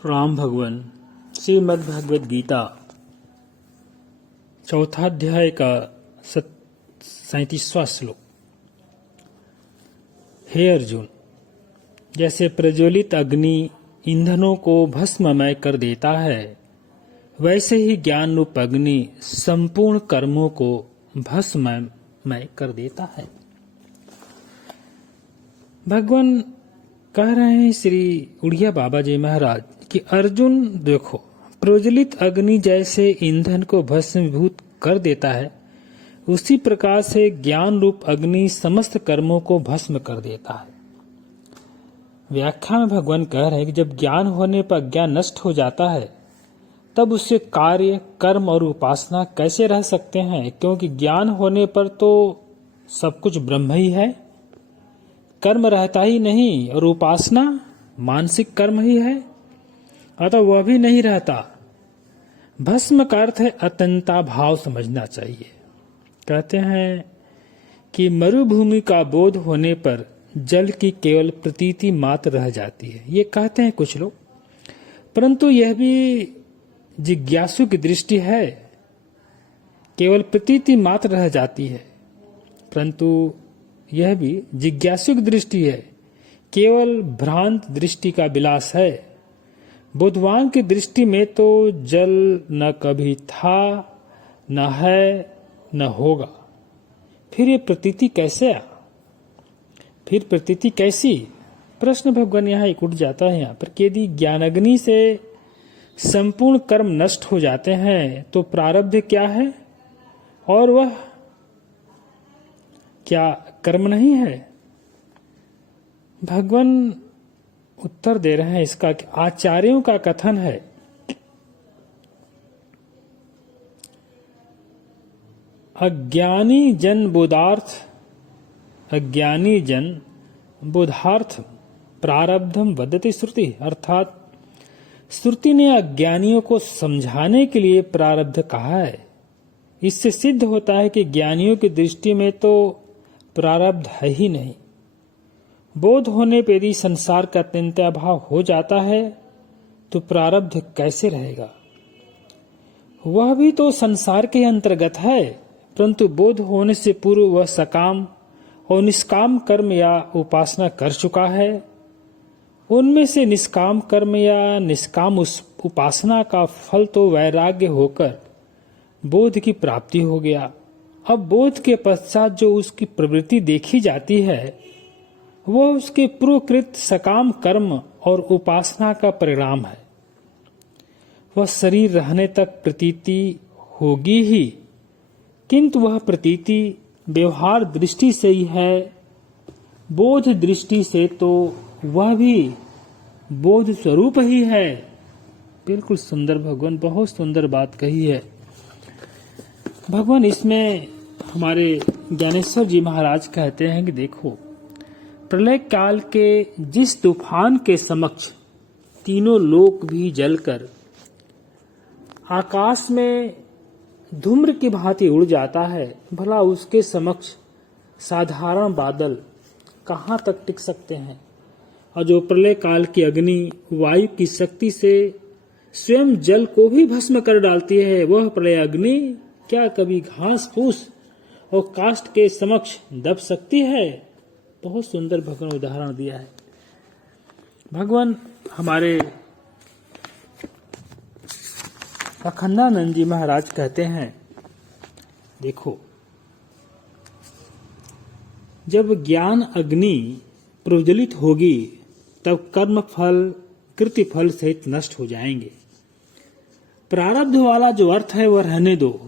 राम भगवान श्रीमद् भगवद गीता चौथा अध्याय का 37वां श्लोक। हे अर्जुन, जैसे प्रज्वलित अग्नि ईंधनों को भस्ममय कर देता है, वैसे ही ज्ञान रूप अग्नि संपूर्ण कर्मों को भस्ममय कर देता है। भगवान कह रहे हैं श्री उड़िया बाबा जी महाराज कि अर्जुन देखो, प्रज्वलित अग्नि जैसे ईंधन को भस्मीभूत कर देता है, उसी प्रकार से ज्ञान रूप अग्नि समस्त कर्मों को भस्म कर देता है। व्याख्या में भगवान कह रहे हैं कि जब ज्ञान होने पर अज्ञान नष्ट हो जाता है, तब उससे कार्य, कर्म और उपासना कैसे रह सकते हैं? क्योंकि ज्ञान होने पर तो सब कुछ ब्रह्म ही है, कर्म रहता ही नहीं, और उपासना मानसिक कर्म ही है, अतः वह भी नहीं रहता। भस्म का अर्थ है अत्यंता भाव समझना चाहिए। कहते हैं कि मरुभूमि का बोध होने पर जल की केवल प्रतीति मात्र रह जाती है, ये कहते हैं कुछ लोग, परंतु यह भी जिज्ञासु की दृष्टि है। केवल प्रतीति मात्र रह जाती है, परंतु यह भी जिज्ञासु की दृष्टि है, केवल भ्रांत दृष्टि का विलास है। बुद्धवान की दृष्टि में तो जल न कभी था, न है, न होगा। फिर ये प्रतीति कैसे आ? फिर प्रतीति कैसी? प्रश्न भगवान यहाँ एक उठ जाता है यहाँ पर कि यदि ज्ञानाग्नि से संपूर्ण कर्म नष्ट हो जाते हैं तो प्रारब्ध क्या है? और वह क्या कर्म नहीं है? भगवान उत्तर दे रहे हैं इसका कि आचार्यों का कथन है, अज्ञानी जन बोधार्थ प्रारब्धम वदति श्रुति। अर्थात श्रुति ने अज्ञानियों को समझाने के लिए प्रारब्ध कहा है। इससे सिद्ध होता है कि ज्ञानियों की दृष्टि में तो प्रारब्ध है ही नहीं। बोध होने पर यदि संसार का अत्यंत अभाव हो जाता है तो प्रारब्ध कैसे रहेगा? वह भी तो संसार के अंतर्गत है, परंतु बोध होने से पूर्व वह सकाम और निष्काम कर्म या उपासना कर चुका है। उनमें से निष्काम कर्म या निष्काम उपासना का फल तो वैराग्य होकर बोध की प्राप्ति हो गया। अब बोध के पश्चात जो उसकी प्रवृत्ति देखी जाती है, वह उसके पूर्वकृत सकाम कर्म और उपासना का परिणाम है। वह शरीर रहने तक प्रतीति होगी ही, किंतु वह प्रतीति व्यवहार दृष्टि से ही है। बोध दृष्टि से तो वह भी बोध स्वरूप ही है। बिल्कुल सुंदर, भगवान बहुत सुंदर बात कही है। भगवान इसमें हमारे ज्ञानेश्वर जी महाराज कहते हैं कि देखो, प्रलय काल के जिस तूफान के समक्ष तीनों लोक भी जलकर आकाश में धूम्र की भांति उड़ जाता है, भला उसके समक्ष साधारण बादल कहाँ तक टिक सकते हैं? और जो प्रलय काल की अग्नि वायु की शक्ति से स्वयं जल को भी भस्म कर डालती है, वह प्रलय अग्नि क्या कभी घास फूस और काष्ठ के समक्ष दब सकती है? बहुत सुंदर भगवान उदाहरण दिया है। भगवान हमारे अखंडानंद जी महाराज कहते हैं, देखो, जब ज्ञान अग्नि प्रज्वलित होगी तब कर्म फल कृति फल सहित नष्ट हो जाएंगे। प्रारब्ध वाला जो अर्थ है वह रहने दो,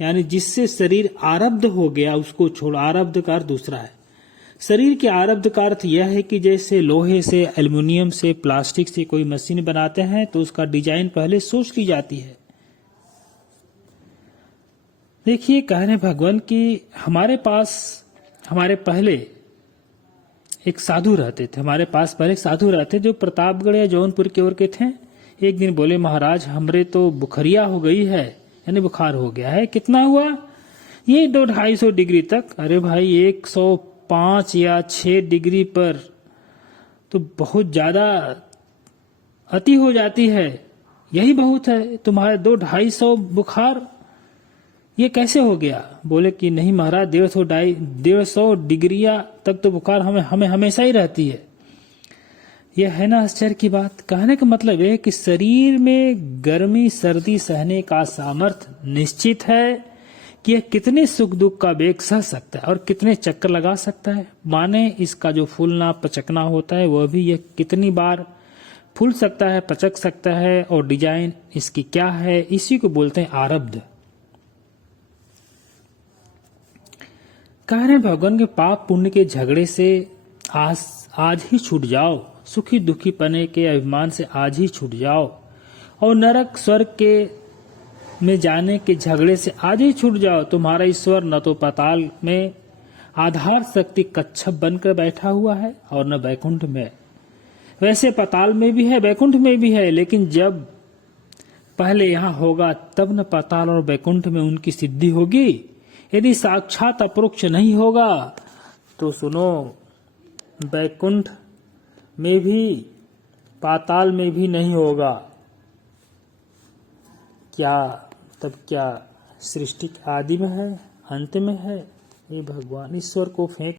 माने जिससे शरीर आरब्ध हो गया उसको छोड़। आरब्ध का अर्थ दूसरा है। शरीर के आरब्ध का अर्थ यह है कि जैसे लोहे से, एल्युमिनियम से, प्लास्टिक से कोई मशीन बनाते हैं तो उसका डिजाइन पहले सोच ली जाती है। देखिए, कह रहे भगवान कि हमारे पहले एक साधु रहते थे। हमारे पास पहले एक साधु रहते जो प्रतापगढ़ या जौनपुर की ओर के थे। एक दिन बोले, महाराज हमरे तो बुखरिया हो गई है, यानी बुखार हो गया है। कितना हुआ? ये 200-250 डिग्री तक। अरे भाई, 105 या 6 डिग्री पर तो बहुत ज्यादा अति हो जाती है, यही बहुत है। तुम्हारे 200-250 बुखार ये कैसे हो गया? बोले कि नहीं महाराज, 150 डिग्रिया तक तो बुखार हमें हमेशा ही रहती है। यह है ना आश्चर्य की बात। कहने का मतलब है कि शरीर में गर्मी सर्दी सहने का सामर्थ्य निश्चित है कि यह कितने सुख दुख का वेग सह सकता है और कितने चक्कर लगा सकता है। माने इसका जो फूलना पचकना होता है वह भी यह कितनी बार फूल सकता है, पचक सकता है, और डिजाइन इसकी क्या है, इसी को बोलते हैं आरब्ध। कह रहे भगवान के पाप पुण्य के झगड़े से आज ही छूट जाओ, सुखी दुखी पने के अभिमान से आज ही छूट जाओ, और नरक स्वर्ग के में जाने के झगड़े से आज ही छूट जाओ। तुम्हारा ईश्वर न तो पाताल में आधार शक्ति कच्छप बनकर बैठा हुआ है और न बैकुंठ में। वैसे पाताल में भी है, बैकुंठ में भी है, लेकिन जब पहले यहाँ होगा तब न पाताल और बैकुंठ में उनकी सिद्धि होगी। यदि साक्षात अपरोक्ष नहीं होगा तो सुनो, बैकुंठ में भी पाताल में भी नहीं होगा। तब क्या सृष्टि आदि में है, अंत में है? ये भगवान ईश्वर को फेंक